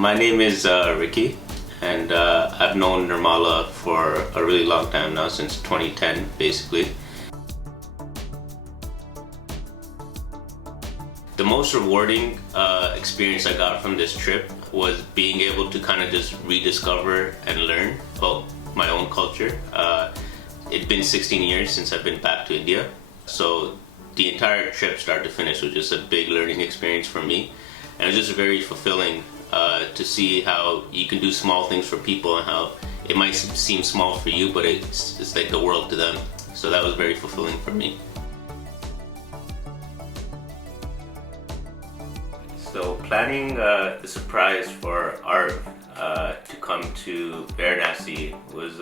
My name is Ricky, and I've known Nirmala for a really long time now, since 2010 basically. The most rewarding experience I got from this trip was being able to kind of just rediscover and learn about my own culture. It's been 16 years since I've been back to India, so the entire trip start to finish was just a big learning experience for me, and it was just very fulfilling to see how you can do small things for people and how it might seem small for you, but it's like the world to them. So that was very fulfilling for me. So planning the surprise for Arv to come to Varanasi was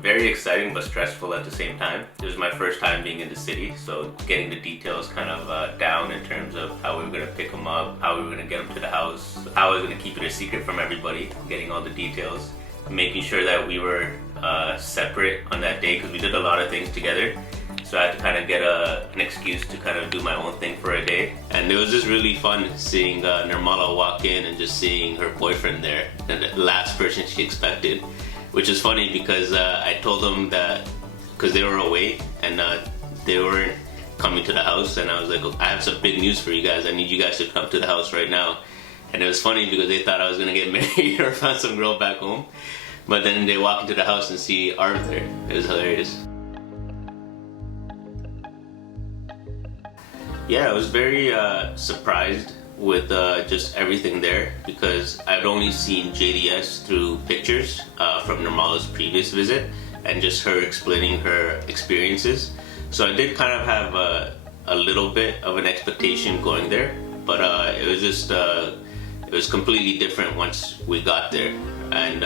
very exciting but stressful at the same time. It was my first time being in the city, so getting the details kind of down in terms of how we were going to pick him up, how we were going to get him to the house, how I was going to keep it a secret from everybody, getting all the details, making sure that we were separate on that day because we did a lot of things together. So I had to kind of get an excuse to kind of do my own thing for a day. And it was just really fun seeing Nirmala walk in and just seeing her boyfriend there, the last person she expected. Which is funny because I told them that, because they were away and they weren't coming to the house, and I was like, I have some big news for you guys. I need you guys to come to the house right now. And it was funny because they thought I was gonna get married or find some girl back home. But then they walk into the house and see Arv there. It was hilarious. Yeah, I was very surprised with just everything there because I'd only seen JDS through pictures from Nirmala's previous visit and just her explaining her experiences. So I did kind of have a little bit of an expectation going there, but it was just, it was completely different once we got there. And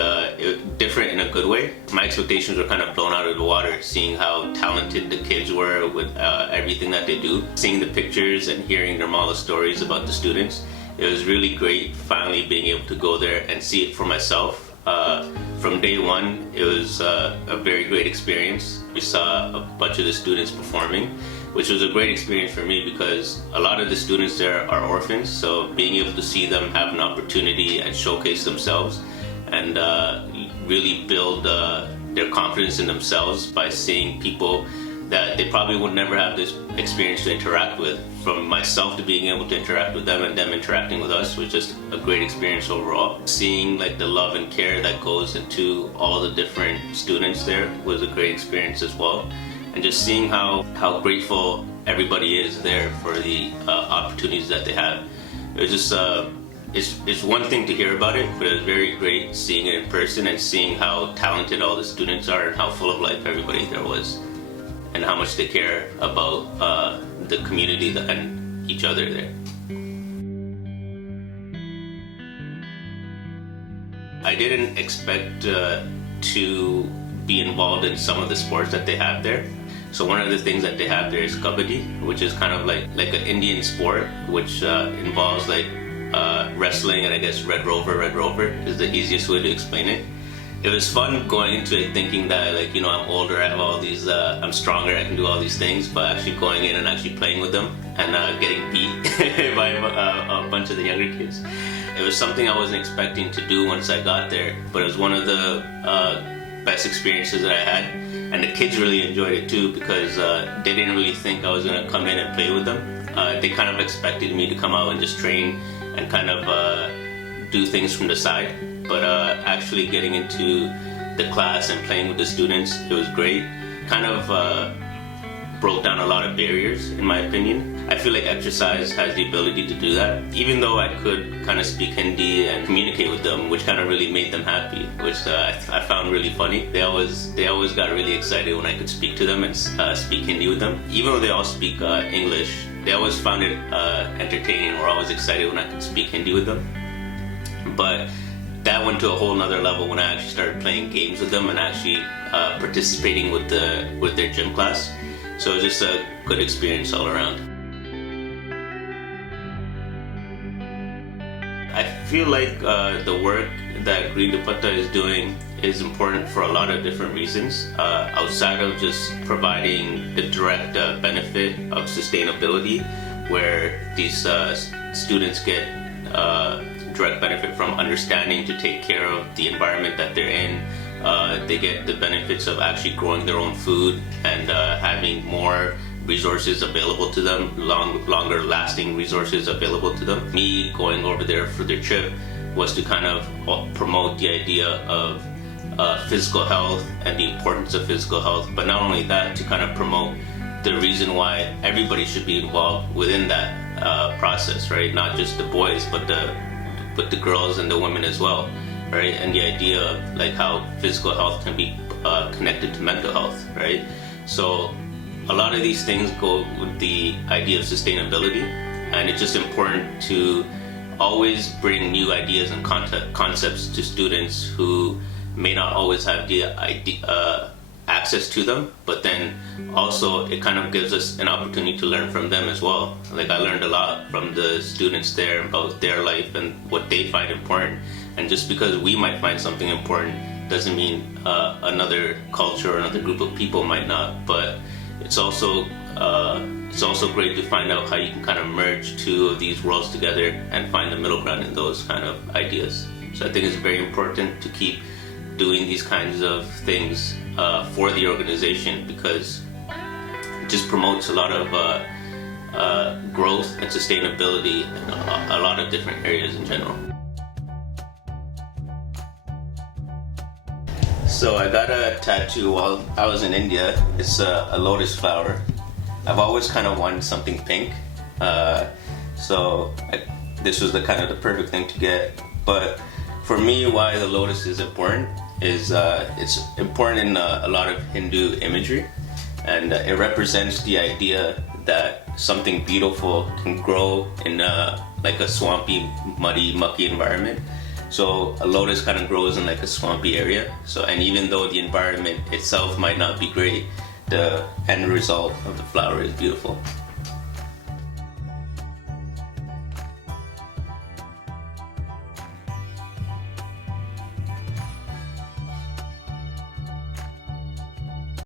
different in a good way. My expectations were kind of blown out of the water, seeing how talented the kids were with everything that they do. Seeing the pictures and hearing Nirmala's stories about the students, it was really great finally being able to go there and see it for myself. From day one, it was a very great experience. We saw a bunch of the students performing, which was a great experience for me because a lot of the students there are orphans, so being able to see them have an opportunity and showcase themselves and really build their confidence in themselves by seeing people that they probably would never have this experience to interact with. From myself to being able to interact with them and them interacting with us was just a great experience overall. Seeing like the love and care that goes into all the different students there was a great experience as well. And just seeing how grateful everybody is there for the opportunities that they have. It was just it's one thing to hear about it, but it was very great seeing it in person and seeing how talented all the students are and how full of life everybody there was, and how much they care about the community and each other there. I didn't expect to be involved in some of the sports that they have there. So one of the things that they have there is kabaddi, which is kind of like an Indian sport, which involves like wrestling, and I guess Red Rover is the easiest way to explain it. It was fun going into it thinking that, like, you know, I'm older, I have all these, I'm stronger, I can do all these things, but actually going in and actually playing with them and getting beat by a bunch of the younger kids. It was something I wasn't expecting to do once I got there, but it was one of the best experiences that I had, and the kids really enjoyed it too because they didn't really think I was going to come in and play with them. They kind of expected me to come out and just train and kind of do things from the side, but actually getting into the class and playing with the students, it was great. Kind of broke down a lot of barriers, in my opinion. I feel like exercise has the ability to do that. Even though I could kind of speak Hindi and communicate with them, which kind of really made them happy, which I found really funny. They always got really excited when I could speak to them and speak Hindi with them. Even though they all speak English, they always found it entertaining or always excited when I could speak Hindi with them. But that went to a whole nother level when I actually started playing games with them and actually participating with their gym class. So it was just a good experience all around. I feel like the work that Green Dupatta is doing is important for a lot of different reasons. Outside of just providing the direct benefit of sustainability, where these students get direct benefit from understanding to take care of the environment that they're in. They get the benefits of actually growing their own food and having more resources available to them, longer lasting resources available to them. Me going over there for their trip was to kind of promote the idea of physical health and the importance of physical health, but not only that, to kind of promote the reason why everybody should be involved within that process, right? Not just the boys, but the girls and the women as well, right? And the idea of like how physical health can be connected to mental health, right? So a lot of these things go with the idea of sustainability, and it's just important to always bring new ideas and concepts to students who may not always have the access to them, but then also it kind of gives us an opportunity to learn from them as well. Like I learned a lot from the students there about their life and what they find important, and just because we might find something important doesn't mean another culture or another group of people might not. But it's also great to find out how you can kind of merge two of these worlds together and find the middle ground in those kind of ideas. So I think it's very important to keep doing these kinds of things for the organization, because it just promotes a lot of growth and sustainability in a lot of different areas in general. So I got a tattoo while I was in India. It's a lotus flower. I've always kind of wanted something pink, this was the perfect thing to get. But for me, why the lotus is important is it's important in a lot of Hindu imagery, and it represents the idea that something beautiful can grow in like a swampy, muddy, mucky environment. So a lotus kind of grows in like a swampy area. And even though the environment itself might not be great, the end result of the flower is beautiful.